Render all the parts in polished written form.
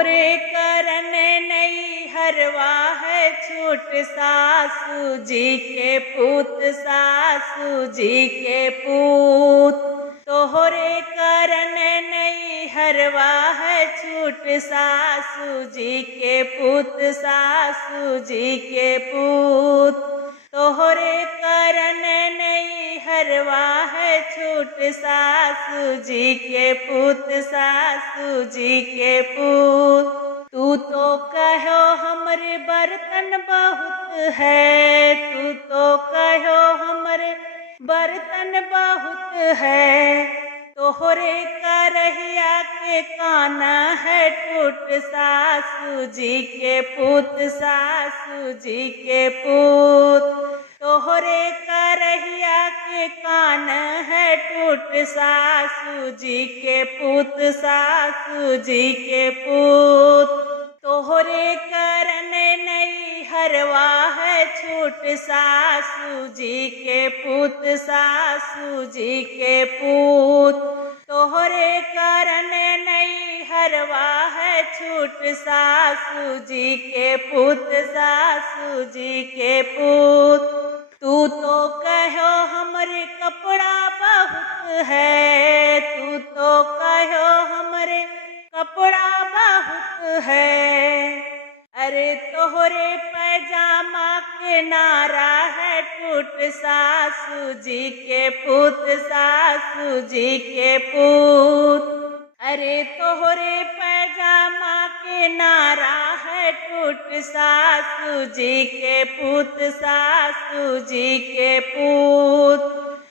तोहरे करन नई हरवा है छूट सासू जी के पूत, सासू जी के पूत। तोहरे करन नई हरवा है छूट सासू जी के पूत, सासू जी के पूत। तोहरे करन नई हरवा है छूट सासू जी के पूत, सासू जी के पूत। तू तो कहो हमरे बर्तन बहुत है, तू तो कहो हमरे बर्तन बहुत है। तोहरे करहिया के काना है टूट सासू जी के पूत, सासू जी के पूत। तोहरे करहिया के कान है टूट सासू जी के पूत, सासू जी के पूत। तोहरे करन नई हरवा है छूट सासू जी के पूत, सासू जी के पूत। तोहरे करन नई हरवा है छूट सासू जी के पूत, सासू जी के पूत। तू तो कहो हमरे कपड़ा बहुत है, तू तो कहो हमरे कपड़ा बहुत है। अरे तोहरे पैजामा के नारा है टूट सासू जी के पूत, सासू जी के पूत। अरे तोहरे पैजामा के नारा है टूट सासू जी के पूत, सासू जी के पूत।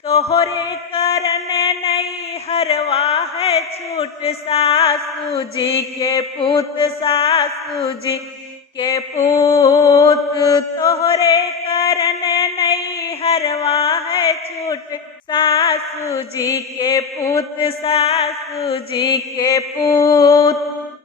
तोहरे करन नई हरवा है छूट सासू जी के पूत, सासू जी के पूत। तोहरे करन नई हरवा है छूट सासू जी के पूत, सासू जी के पूत।